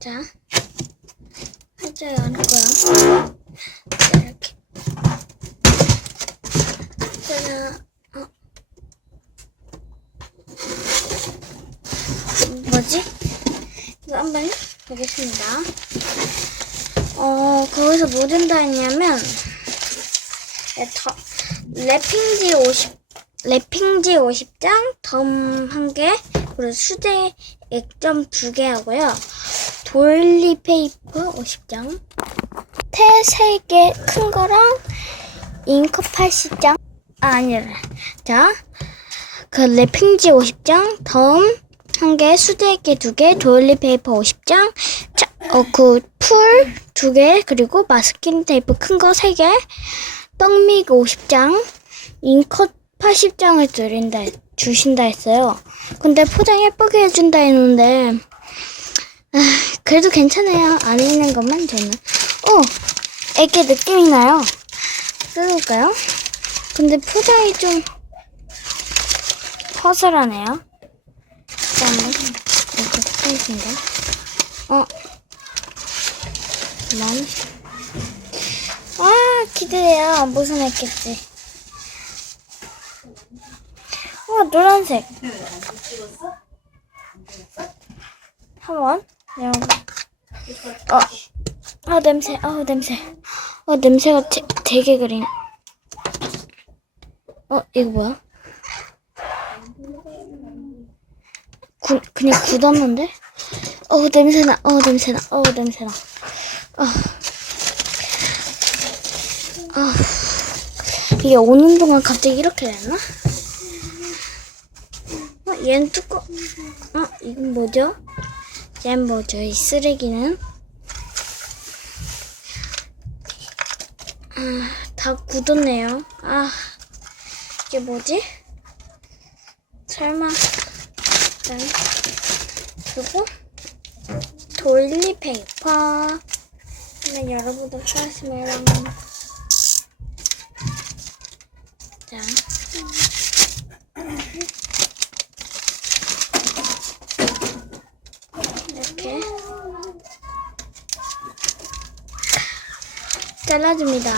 자, 살짝 안 거야. 자, 이렇게. 짜잔. 뭐지? 이거 한번 보겠습니다. 거기서 뭐 된다 했냐면, 랩핑지 50장, 덤 1개, 그리고 수제 액점 2개 하고요. 도일리페이퍼 50장, 테 3개 큰 거랑 잉크 80장, 아니라. 자, 그 랩핑지 50장, 덤 1개, 수제 액기 2개, 도일리페이퍼 50장, 그 풀 2개, 그리고 마스킹 테이프 큰 거 3개, 떡믹 50장, 잉컷 80장을 주신다 했어요. 근데 포장 예쁘게 해준다 했는데, 그래도 괜찮아요. 안에 있는 것만 저는. 애기 느낌이 나요. 뜯을까요? 근데 포장이 좀 허술하네요. 그다음에 이렇게 포장인가? 기대돼요. 무슨 했겠지? 노란색. 한번 냄새. 냄새가 되게 그림. 이거 뭐야? 그냥 굳었는데? 냄새나. 이게 오는 동안 갑자기 이렇게 됐나? 얘는 이건 뭐죠? 얘는 뭐죠? 이 쓰레기는? 다 굳었네요. 이게 뭐지? 설마. 그리고 도일리페이퍼 한번 열어보도록 하겠습니다. 자, 이렇게 잘라줍니다.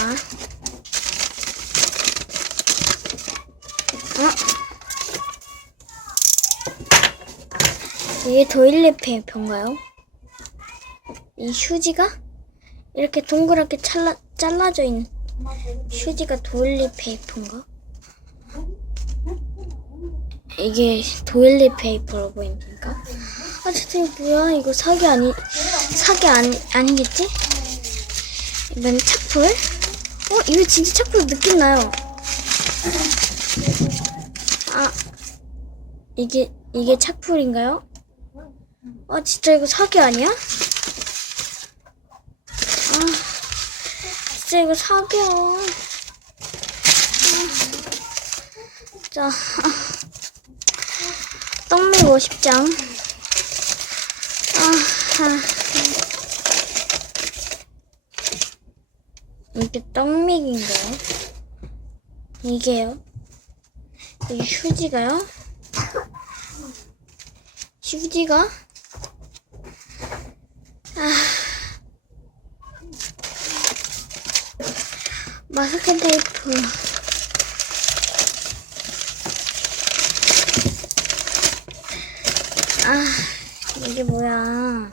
이게 도일리페이퍼인가요? 이 휴지가 이렇게 동그랗게 잘라져 있는 휴지가 도일리페이퍼인가? 이게 도일리페이퍼로 보이니까. 진짜 뭐야? 이거 사기 아니겠지? 이번엔 착풀. 이거 진짜 착풀 느낌 나요. 이게 착풀인가요? 진짜 이거 사기 아니야? 진짜 이거 사기야. 자, 떡밀 50장. 이게 떡밀인가요? 이게요? 이 휴지가요? 휴지가? 마스킹 테이프. 이게 뭐야.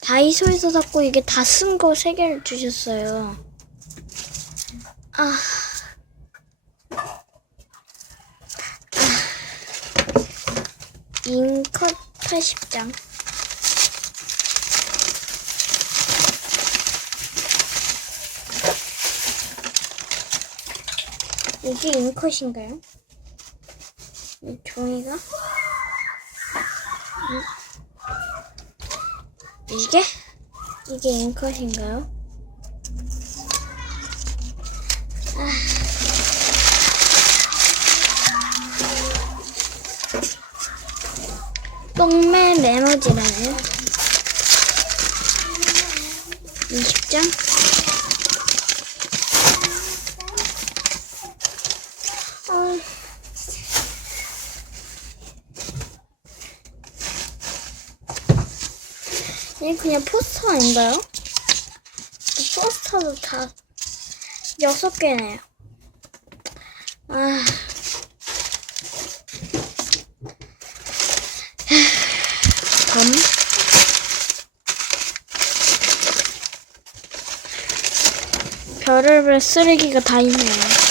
다이소에서 샀고 이게 다 쓴 거 3개를 주셨어요. 잉컷 80장. 이게 잉컷인가요? 이 종이가? 이게 잉컷인가요? 똥매 메모지라네요. 20장. 이게 그냥 포스터 아닌가요? 포스터도 다 6개네요. 아. 다음. 별의별 쓰레기가 다 있네요.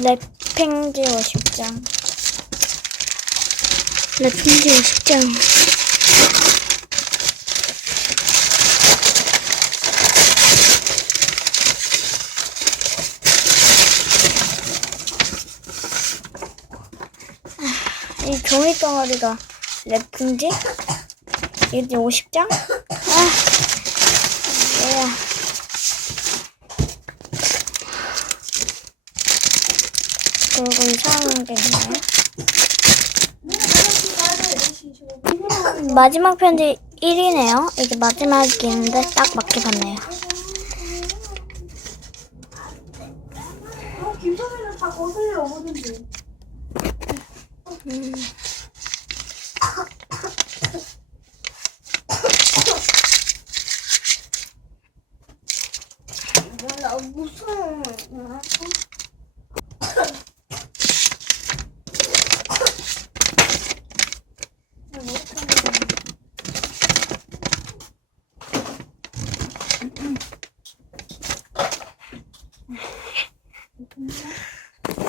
랩핑지 50장. 랩핑지 50장. 이 종이 덩어리가 랩핑지? 이게 50장? 뭐야. 그리고 이상한 게 있나요? 마지막 편지 1이네요. 이게 마지막이었는데 딱 맞게 봤네요. 김선이는 다 거슬려 오거든요.